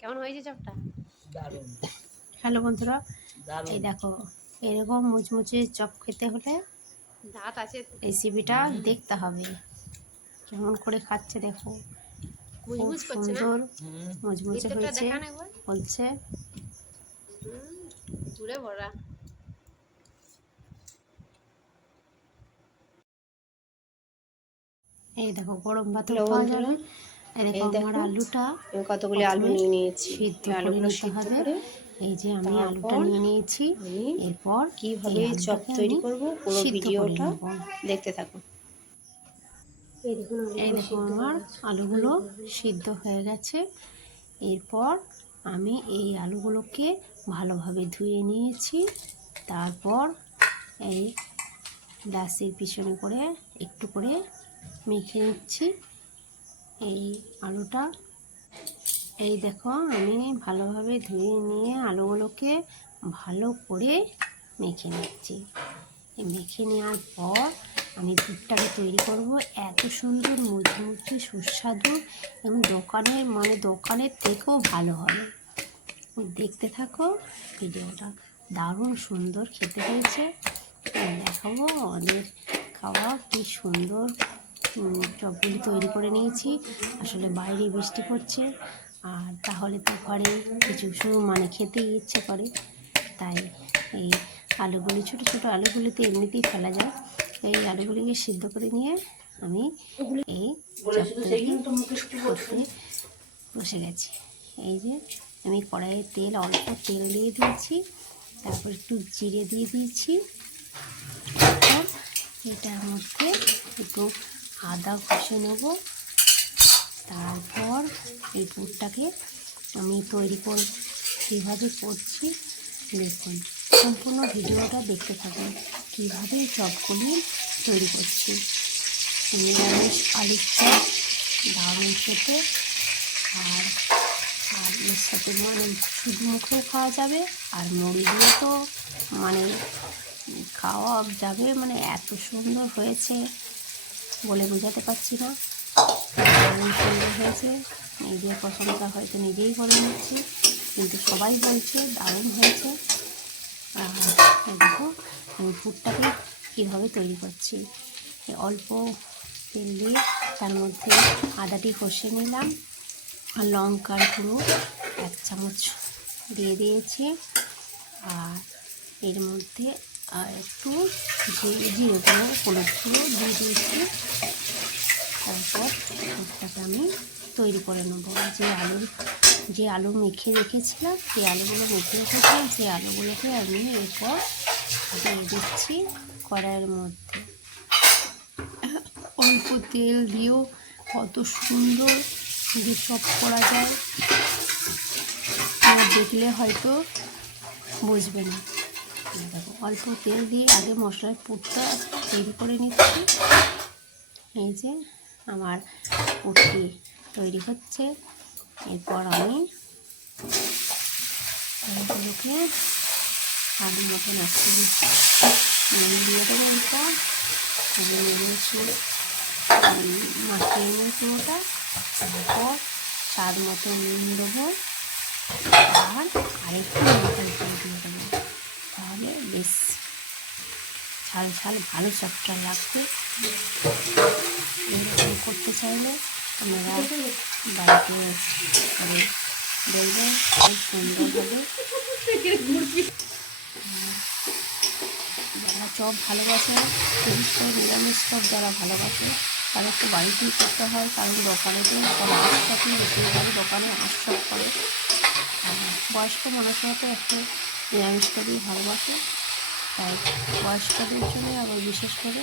কেমন হয়েছে চপটা? দারুণ। হ্যালো বন্ধুরা, এই দারুণ। দেখো এরকম মুচমুচে চপ খেতে হলে দাঁত আছে, রেসিপিটা দেখতে হবে। কেমন করে খাচ্ছে দেখো, খুব মুচমুচ করছে না? সুন্দর মুচমুচে ভিতরটা হয়েছে দেখান একবার। বলছে। পুরে ভরা। এই দেখো গরম ভাতও হ্যালো খাওয়া বন্ধুরা, যাবে। এই দেখো এই আমার দেখো আলুটা আমি কতগুলি আলু প্রথমে নিয়ে নিয়েছি। সিদ্ধ এই করে আলুগুলো নিতে সিদ্ধ হবে। করে এই যে আমি আলুটা তারপর নিয়ে নিয়েছি। আমি এরপর এই কিভাবে চপ আলুটাকে তৈরি আমি করব পুরো সিদ্ধ করে ভিডিওটা নেব। দেখতে থাকুন। এই দেখুন এই আলুগুলো দেখো সিদ্ধ হয়ে আমার গেছে। আলুগুলো সিদ্ধ হয়ে গেছে। এরপর আমি এই আলুগুলোকে ভালোভাবে ধুয়ে নিয়েছি। তারপর এই গ্লাসের পিছনে করে একটু করে মেখে নিচ্ছি এই আলুটা। এই দেখো আমি ভালোভাবে ধুয়ে নিয়ে আলুগুলোকে ভালো করে মেখে নিচ্ছি। মেখে নেওয়ার পর আমি দুধটাকে তৈরি করব। এত সুন্দর মুচমুচে সুস্বাদু এবং দোকানের থেকেও ভালো হবে। দেখতে থাকো ভিডিওটা, দারুণ সুন্দর খেতে হয়েছে। দেখাবো ওদের খাওয়া কি সুন্দর। চপগুলি তৈরি করে নিয়েছি। আসলে বাইরে বৃষ্টি পড়ছে, আর তাহলে তো ঘরে কিছু খেতেই ইচ্ছে করে। তাই এই আলুগুলি ছোটো ছোটো আলুগুলিতে এমনিতেই ফেলা যায়। এই আলুগুলিকে সিদ্ধ করে নিয়ে আমি এই চপ তৈরি করতে বসে গেছি। এই যে আমি কড়াইয়ে অল্প তেল দিয়ে দিয়েছি, তারপর একটু জিরে দিয়ে দিয়েছি। তারপর এটার মধ্যে একটু আদা কষে নেব। তারপর এই পুরটাকে আমি কীভাবে করছি দেখুন। সম্পূর্ণ ভিডিওটা দেখতে থাকুন কীভাবে চপগুলি তৈরি করছি। নিরামিষ আলুর চপ দারুণ খেতে। আর আর এর সাথে শুধু মুখেও খাওয়া যাবে, আর মুড়ি দিয়ে তো খাওয়া যাবে। এত সুন্দর হয়েছে বলে বোঝাতে পারছি না। দারুণ সুন্দর হয়েছে। নিজের পছন্দটা হয়তো নিজেই করে নিচ্ছি, কিন্তু সবাই বলছে দারুণ হয়েছে। আর দেখো আমি পুরটাকে কীভাবে তৈরি করছি। অল্প তেল দিয়ে তার মধ্যে আদাটি কষে নিলাম, আর লঙ্কার গুঁড়ো 1 চামচ দিয়ে দিয়েছি। আর এর মধ্যে আর একটু জিরে গুঁড়ো, হলুদ গুঁড়ো দিয়ে দিয়েছি। তারপর পুরটাকে আমি তৈরি করে নেব। যে আলু মেখে রেখেছিলাম, সেই আলুগুলোকে আমি এরপর দিয়ে দিচ্ছি কড়াইয়ের মধ্যে। অল্প তেল দিয়েও কত সুন্দর যে চপ করা যায়, দেখলে হয়তো বুঝবে না। দেখো অল্প তেল দিয়ে আগে মশলার পুরটা তৈরি করে নিচ্ছি। এই যে আমার পুরটি তৈরি হচ্ছে। এরপর আমি এগুলোকে আলুর মতন আসতে দিচ্ছি, দিয়ে দেবো। এরপর মাখিয়ে নিই পুরোটা। তারপর স্বাদ মতো নুন দেবো, আর আরেকটু লঙ্কার গুঁড়ো দিয়ে দেবো। তাহলে বেশ ঝাল ঝাল ভালো চপটা লাগবে। এরকম করতে চাইলে আপনারা বাড়িতে করে দেখবেন, খুব সুন্দর হবে। যারা চপ ভালোবাসে, বিশেষ করে নিরামিষ চপ যারা ভালোবাসে, তারা একটু বাড়িতেই করতে হয়। কারণ দোকানে তো সব আঁশটাকে বেশিরভাগই দোকানে আঁশ সব করে। বয়স্ক মানুষরা তো একটু নিরামিষ চপই ভালোবাসে, তাই বয়স্কদের জন্য আবার বিশেষ করে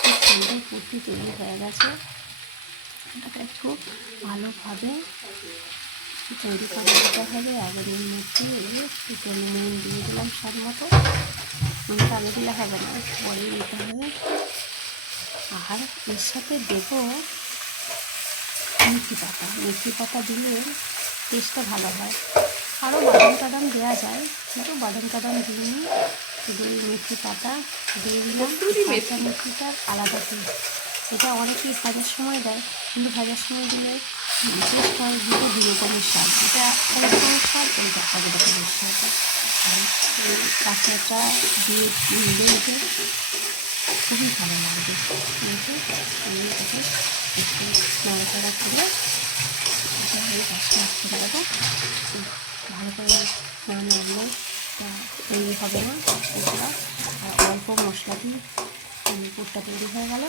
খুব সুন্দর পুরটি তৈরি হয়ে গেছে। এটাকে একটু ভালোভাবে তৈরি করে দিতে হবে। আবার এর মধ্যে একটু নুন দিয়ে দিলাম স্বাদ মতো। নুনটা আগে দিলে হবে না, পরে দিতে হবে। আর এর সাথে দেবো মেথি পাতা দিলে টেস্টটা ভালো হয়। আরও বাদাম টাদাম দেওয়া যায়, কিন্তু বাদাম টাদাম দিইনি, শুধু মেথি পাতা দিয়ে দিলাম। কাঁচা মেথিটার আলাদা টেস্ট। এটা অনেকেই ভাজার সময় দেয়, কিন্তু ভাজার সময় দিলে টেস্ট হয় দুটো দু রকমের স্বাদ, এটা এক রকমের স্বাদ, ওইটা এক রকমের স্বাদ। আর এই কাঁচড়াটা দিয়ে বেলতে খুবই ভালো লাগবে। কিন্তু আমি এটাকে একটু নাড়াচাড়া করে এটা এই গাছটা করে দেবো। ভালো করে না নাড়লে তা তৈরি হবে না পুরটা। আর অল্প মশলা দিয়ে পুরটা তৈরি হয়ে গেল।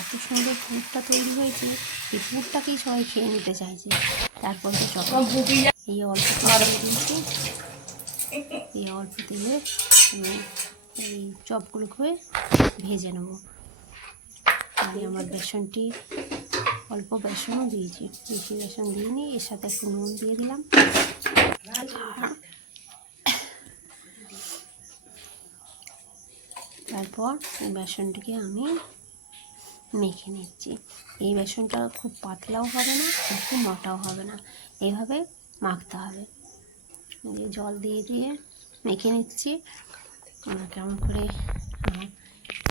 এত সুন্দর পুরটা তৈরি হয়েছে, এই পুরটাকেই সবাই খেয়ে নিতে চাইছে। তারপর তো চপ এই অল্প তেল দিয়েছি, এই অল্প তেলে আমি এই চপগুলোকে ভেজে নেব। আমি আমার বেসনটি অল্প বেসনও দিয়েছি, বেশি বেসন দিইনি। এর সাথে একটু নুন দিয়ে দিলাম। তারপর এই বেসনটিকে আমি মেখে নিচ্ছি। এই বেসনটা খুব পাতলাও হবে না, খুব মোটাও হবে না, এইভাবে মাখতে হবে। জল দিয়ে দিয়ে মেখে নিচ্ছি। কেমন করে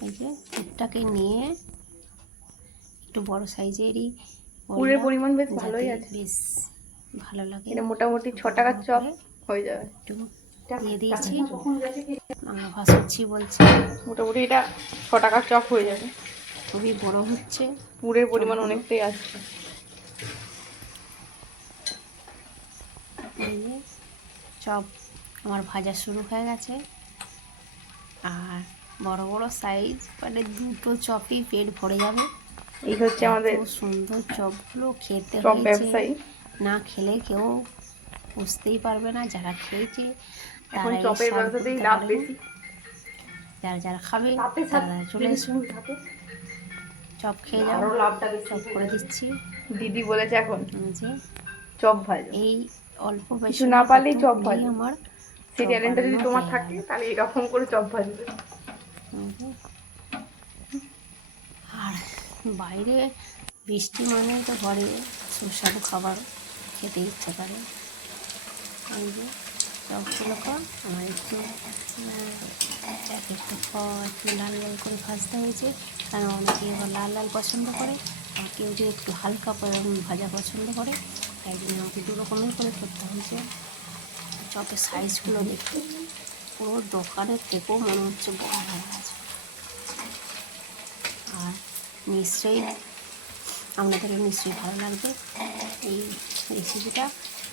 এই যে পুরটাকে নিয়ে একটু বড় সাইজেরই পুরের পরিমাণ বেশ ভালোই আছে, বেশ ভালো লাগে। এটা মোটামুটি 6 টাকার চপ হয়ে যাবে। একটু দিয়ে দিয়েছি, আমরা ভাসাচ্ছি বলছি। মোটামুটি এটা 6 টাকার চপ হয়ে যাবে। খুবই বড় হচ্ছে, পুরের পরিমাণ অনেকটাই আসছে। এই যে চপ আমার ভাজা শুরু হয়ে গেছে। আর বড় বড় সাইজ, মানে দুটো চপই পেট ভরে যাবে। এই হচ্ছে আমাদের সুন্দর চপগুলো খেতে চপ হয়েছে, ব্যবসায়ী। না খেলে কেউ বুঝতেই পারবে না। যারা খেয়েছে এখন তারা চপের ব্যবসাতেই লাভ বেশি। যারা যারা খাবে তারা চলে এসো, চপ খেয়ে যাও। চপ করে দিচ্ছি। দিদি বলেছে এখন যে চপ ভাজো, এই অল্প কিছু বেশি না পারলেই চপ ভাজা ভাজো। আমার সেই ট্যালেন্টটা যদি তোমার থাকে তাহলে এরকম করে চপ ভাজবে। আর বাইরে বৃষ্টি মানে তো ঘরে সুস্বাদু খাবার খেতে ইচ্ছে করে। এই যে চপগুলো আমার একটু একটু লাল লাল করে ভাজতে হয়েছে, কারণ অনেকে আবার লাল লাল পছন্দ করে, আর কেউ যে একটু হালকা ভাজা পছন্দ করে, তাই জন্য আমাকে দু রকমের করে করতে হয়েছে। চপের সাইজগুলো দেখতে পুরো দোকানের থেকেও মনে হচ্ছে বড় হয়ে গেছে। আর নিশ্চয়ই আপনাদেরও নিশ্চয়ই ভালো লাগবে এই রেসিপিটা।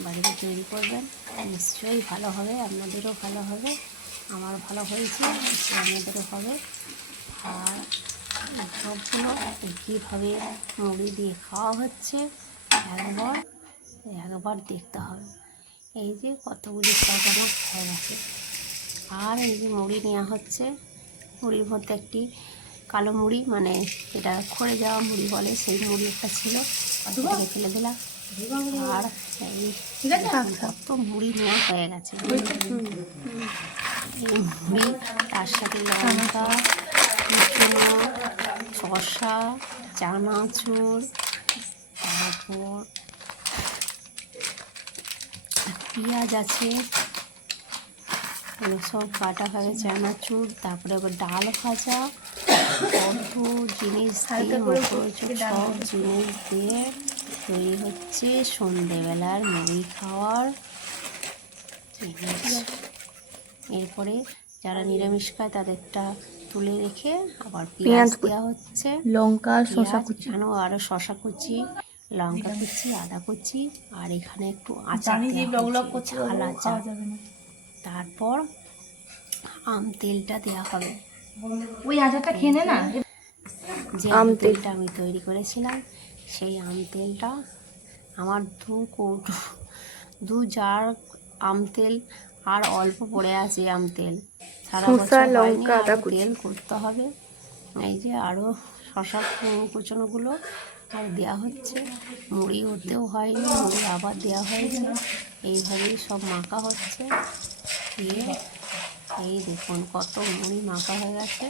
বাড়িতে তৈরি করবেন, নিশ্চয়ই ভালো হবে, আপনাদেরও ভালো হবে, আমার ভালো হয়েছে, আপনাদেরও হবে। আর সবগুলো কীভাবে মুড়ি দিয়ে খাওয়া হচ্ছে একবার দেখতে হবে। এই যে কতগুলি সব আমার হয়ে গেছে। আর এই যে মুড়ি নেওয়া হচ্ছে, মুড়ির মধ্যে একটি কালো মুড়ি, মানে এটা খড়ে যাওয়া মুড়ি বলে, সেই মুড়ি একটা ছিল, ওটাকে ফেলে দিলাম। আর এই কত মুড়ি নেওয়া হয়ে গেছে। এই মুড়ি, তার সাথে লঙ্কা, কুচনো, শসা, চানাচুর, তারপর পেঁয়াজ আছে, এগুলো সব কাটা হয়ে চানাচুর, তারপরে আবার ডাল ভাজা, কত জিনিস দিয়ে সব জিনিস দিয়ে তৈরি হচ্ছে সন্ধেবেলার মুড়ি খাওয়ার জিনিস। এরপরে যারা নিরামিষ খায় তাদেরটা তুলে রেখে আবার পেঁয়াজ দেওয়া হচ্ছে, লঙ্কা, শসা কুচি, আরও শসা কুচি, লঙ্কা কুচি, আদা কুচি, আর এখানে একটু আচার দেওয়া হচ্ছে, ঝাল আচার। তারপর আম তেলটা দেওয়া হবে। ওই আচারটা খেয়ে নে না। যে আম তেলটা আমি তৈরি করেছিলাম, সেই আম তেলটা আমার দু জার আম তেল আর অল্প পড়ে আছে আম তেল, সারা বছর হয়নি, আরও তেল করতে হবে। এই যে আরও শসা কুচনোগুলো আর দেওয়া হচ্ছে, মুড়ি ওতেও হয়নি, মুড়ি আবার দেওয়া হয়েছে, এইভাবেই সব মাখা হচ্ছে। দিয়ে এই দেখুন কত মুড়ি মাখা হয়ে গেছে।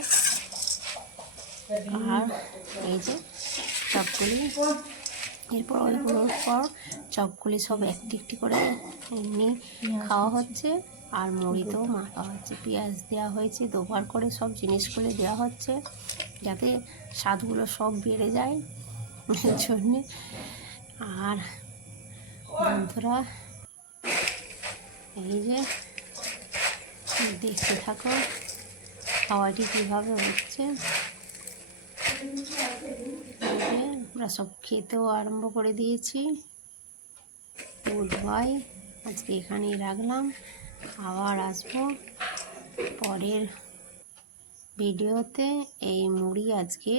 আর এই যে চপগুলি, এরপর ওইগুলোর পর চপগুলি সব একটি একটি করে এমনি খাওয়া হচ্ছে। আর মুড়িতেও মাখা হচ্ছে, পেঁয়াজ দেওয়া হয়েছে, দুবার করে সব জিনিসগুলো দেওয়া হচ্ছে যাতে স্বাদগুলো সব বেড়ে যায় এর জন্যে। আর বন্ধুরা এই যে দেখতে থাকো খাওয়াটি কীভাবে হচ্ছে। আমরা সব খেতেও আরম্ভ করে দিয়েছি। গুড বাই, আজকে এখানেই রাখলাম, আবার আসবো পরের ভিডিওতে। এই মুড়ি আজকে